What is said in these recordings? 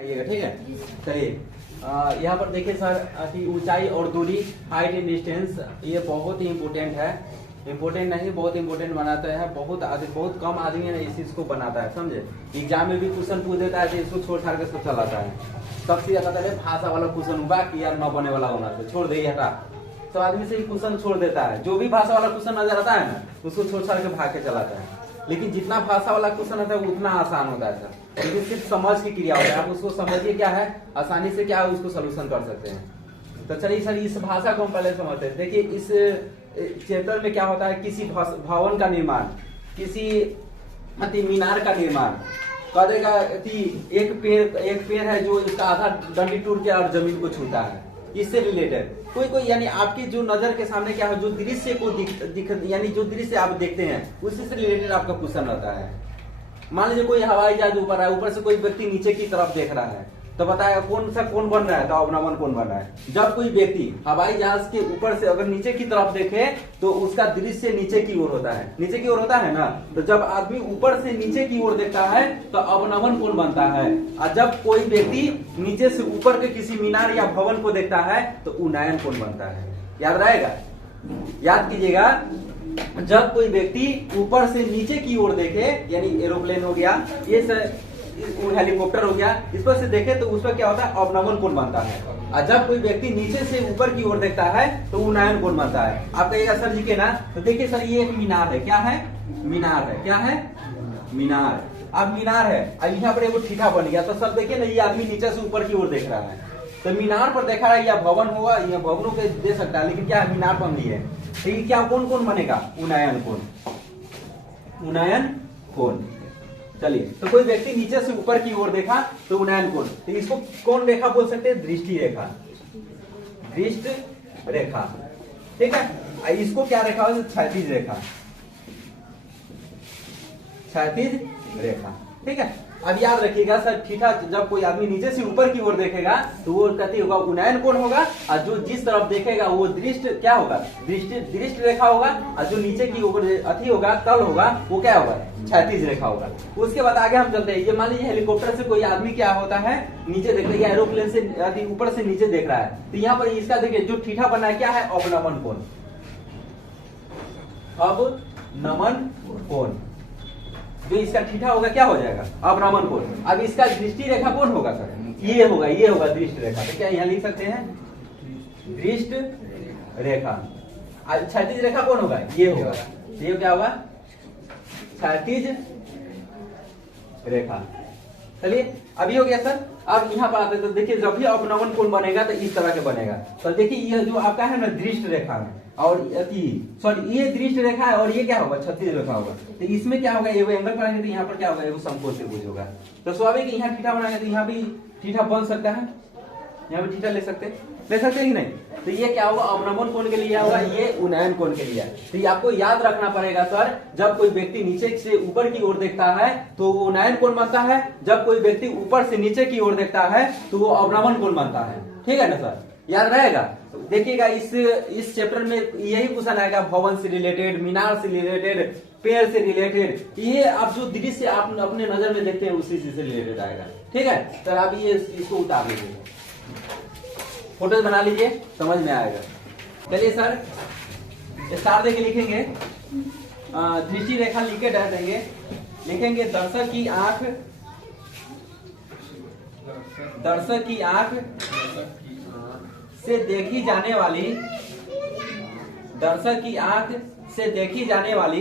आइएगा, ठीक है। चलिए यहाँ पर देखिए सर कि ऊंचाई और दूरी, हाइट एंड डिस्टेंस, ये बहुत ही इम्पोर्टेंट है। इम्पोर्टेंट नहीं, बहुत इम्पोर्टेंट बनाता है। बहुत कम आदमी है इस चीज को बनाता है, समझे। एग्जाम में भी क्वेश्चन पूछ देता है तो इसको छोड़ छाड़ के सब चलाता है। सबसे ज्यादा पहले भाषा वाला क्वेश्चन हुआ कि यार न बने वाला होना चाहिए, छोड़ दे हटा। सब आदमी से ही क्वेश्चन छोड़ देता है। जो भी भाषा वाला क्वेश्चन नजर आता है ना, उसको छोड़ छाड़ के भाग के चलाता है। लेकिन जितना भाषा वाला क्वेश्चन होता है उतना आसान होता है सर। लेकिन सिर्फ समझ की क्रिया होता है, आप उसको समझिए क्या है, आसानी से क्या है उसको सोल्यूशन कर सकते हैं। तो चलिए सर इस भाषा को हम पहले समझते हैं। देखिए इस चैप्टर में क्या होता है, किसी भवन का निर्माण, किसी मीनार का निर्माण कर देगा। एक पेड़ है जो इसका आधा डंडी टूट के और जमीन को छूता है, इससे रिलेटेड कोई यानी आपकी जो नजर के सामने क्या है, जो दृश्य को यानी जो दृश्य आप देखते हैं उसी से रिलेटेड आपका क्वेश्चन रहता है। मान लीजिए कोई हवाई जहाज ऊपर है, ऊपर से कोई व्यक्ति नीचे की तरफ देख रहा है, तो बताया कौन सा कौन बन रहा है, तो अवनमन कौन बन रहा है। जब कोई व्यक्ति हवाई जहाज के ऊपर से अगर नीचे की तरफ देखे तो उसका दृश्य नीचे की ओर होता है, नीचे की ओर होता है ना। तो जब आदमी ऊपर से नीचे की ओर देखता है तो अवनमन कोण बनता है। और जब कोई व्यक्ति नीचे से ऊपर के किसी मीनार या भवन को देखता है तो उन्नयन कोण बनता है। याद रहेगा, याद कीजिएगा। जब कोई व्यक्ति ऊपर से नीचे की ओर देखे, यानी एरोप्लेन हो गया, ये हेलीकॉप्टर हो गया, इस पर से देखे तो उस पर क्या होता है, अवनमन कोण बनता है। और जब कोई व्यक्ति नीचे से ऊपर की ओर देखता है तो उन्नयन कोण बनता है। आप कहिएगा सर जी के ना, तो देखिए सर ये एक मीनार है, क्या है, मीनार है, क्या है, मीनार। अब मीनार है, अब यहाँ पर एक ठीठा बन गया, तो सर देखिए ना, ये आदमी नीचे से ऊपर की ओर देख रहा है, तो मीनार पर देखा है, या भवन होगा, या भवनों के दे सकता है, लेकिन क्या मीनार बन रही है, तो ये क्या कौन कौन बनेगा, उन्नयन कोण, उन्नयन कोण। चलिए, तो कोई व्यक्ति नीचे से ऊपर की ओर देखा तो उन्नयन कोण, तो इसको कौन रेखा बोल सकते हैं, दृष्टि रेखा, दृष्टि रेखा, ठीक है। इसको क्या रेखा हो, क्षैतिज रेखा, क्षैतिज रेखा, ठीक है। अब याद रखिएगा सर, ठीठा जब कोई आदमी नीचे से ऊपर की ओर देखेगा तो वो कहते होगा उन्नयन कोण होगा, और जो जिस तरफ देखेगा वो दृष्ट क्या होगा, दृष्ट रेखा होगा, और जो नीचे की ओर अति होगा, तल होगा, वो क्या होगा, क्षैतिज रेखा होगा। उसके बाद आगे हम चलते हैं। ये मान लीजिए हेलीकॉप्टर से कोई आदमी क्या होता है, नीचे देख रहा है, एरोप्लेन से ऊपर से नीचे देख रहा है, तो यहाँ पर इसका देखिए जो ठीठा बना है क्या है, अवनमन कोण, अवनमन कोण। जो इसका ठीठा होगा क्या हो जाएगा, अवनमन कोण। अब इसका दृष्टि रेखा कौन होगा सर, ये होगा दृष्टि रेखा। तो क्या यहाँ लिख सकते हैं, दृष्टि रेखा। क्षैतिज रेखा कौन होगा, ये होगा, ये क्या होगा, क्षैतिज रेखा। चलिए अभी हो गया सर। अब यहाँ पर आते तो देखिए, जब भी अवनमन कोण बनेगा तो इस तरह के बनेगा। तो देखिए ये जो आपका है ना दृष्ट रेखा है, और सॉरी ये दृष्ट रेखा है, और ये क्या होगा, क्षैतिज रेखा होगा। तो इसमें क्या होगा, ये एंगल बनाएंगे तो यहाँ पर क्या होगा, ये समकोण त्रिभुज होगा। तो स्वाभाविक यहाँ ठीठा बनाएंगे तो यहाँ भी ठीठा बन सकता है, यहाँ भी ठीठा ले सकते हैं कि नहीं। तो ये क्या होगा, अवनमन कोण के लिए होगा, ये उन्नयन कोण के लिए। तो ये आपको याद रखना पड़ेगा सर, जब कोई व्यक्ति नीचे से ऊपर की ओर देखता है तो वो उन्नयन कोण बनता है, जब कोई व्यक्ति ऊपर से नीचे की ओर देखता है तो वो अवनमन कोण बनता है, ठीक है ना सर, याद रहेगा। देखिएगा इस चैप्टर में यही क्वेश्चन आएगा, भवन से रिलेटेड, मीनार से रिलेटेड, पेड़ से रिलेटेड, ये आप जो दृश्य आप अपने नजर में देखते हैं उसी से रिलेटेड आएगा, ठीक है सर। आप ये इसको उतार लीजिए, फोटोज बना लीजिए, समझ में आएगा। चलिए सर स्टार देके लिखेंगे, दृष्टि रेखा लिख के डाल देंगे, लिखेंगे दर्शक की आंख, दर्शक की आंख से देखी जाने वाली, दर्शक की आंख से देखी जाने वाली,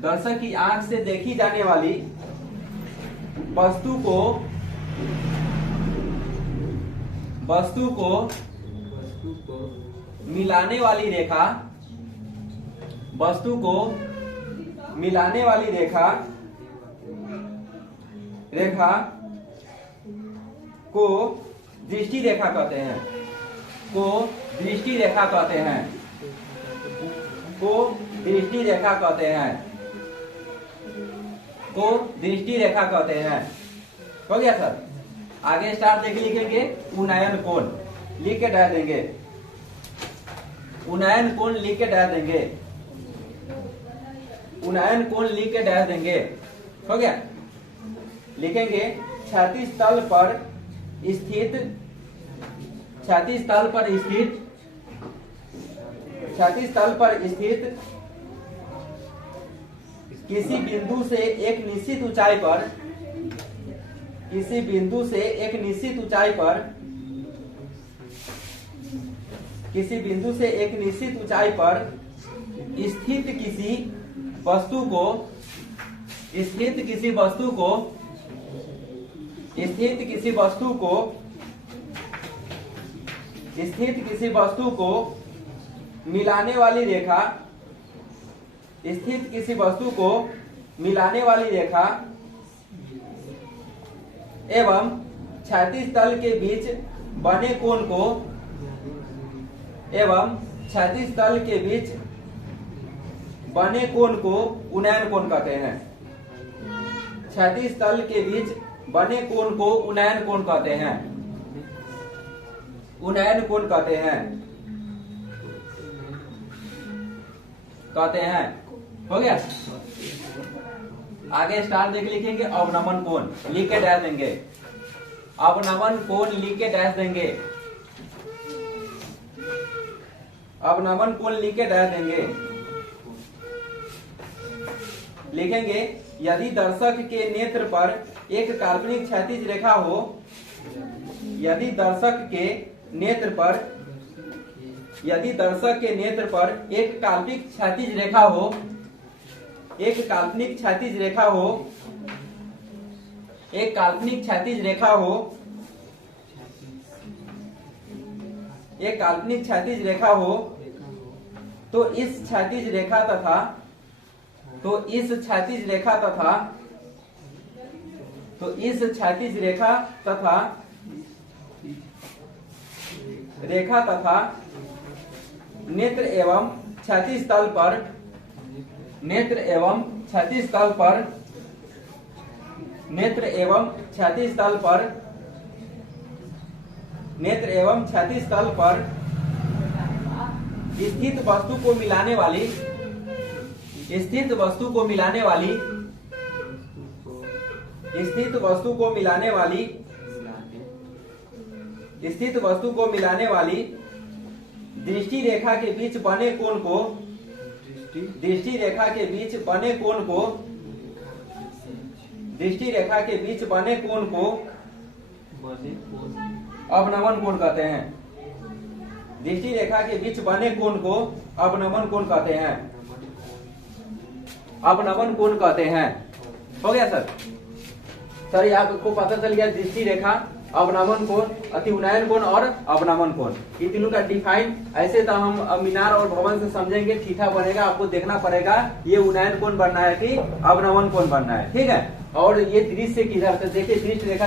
दर्शक की आंख से देखी जाने वाली वस्तु को मिलाने वाली रेखा, वस्तु को मिलाने वाली रेखा को दृष्टि रेखा कहते हैं, को दृष्टि रेखा कहते हैं, को दृष्टि रेखा कहते हैं, को दृष्टि रेखा कहते हैं। हो गया सर। आगे स्टार देख लिखेंगे, उन्नयन कोण लिख के डाल देंगे, उन्नयन कोण लिख के डाल देंगे, उन्नयन कोण लिख के डाल देंगे। हो गया, लिखेंगे क्षैतिज तल पर स्थित क्षैतिज तल पर स्थित किसी बिंदु से एक निश्चित ऊंचाई पर स्थित किसी वस्तु को मिलाने वाली रेखा एवं क्षैतिज तल के बीच बने कोण को उन्नयन कोण कहते हैं। क्षैतिज तल के बीच बने कोण को उन्नयन कोण कहते हैं। हो गया। आगे स्टार देख लिखेंगे अवनमन कोण, लिख के डैश देंगे। अवनमन कोण लिख के डैश देंगे। लिखेंगे यदि दर्शक के नेत्र पर एक काल्पनिक क्षैतिज रेखा हो, यदि दर्शक के नेत्र पर एक काल्पनिक क्षैतिज रेखा हो, एक काल्पनिक क्षैतिज रेखा हो तो इस क्षैतिज रेखा तथा नेत्र एवं क्षैतिज तल पर स्थित वस्तु को मिलाने वाली दृष्टि रेखा के बीच बने कोण को अवनमन कोण कहते हैं। दृष्टि रेखा के बीच बने कोण को अवनमन कोण कहते हैं। हो गया सर ये आपको पता चल गया दृष्टि रेखा, अवनमन कोण, अति उन्नयन कोण और अवनमन कोण, इन तीनों का डिफाइन। ऐसे तो हम मीनार और भवन से समझेंगे, ठीठा बनेगा, आपको देखना पड़ेगा ये उन्नयन कोण बनना है कि अवनमन कोण बनना है। ठीक है। और ये दृश्य किधर से देखिए, दृष्टि रेखा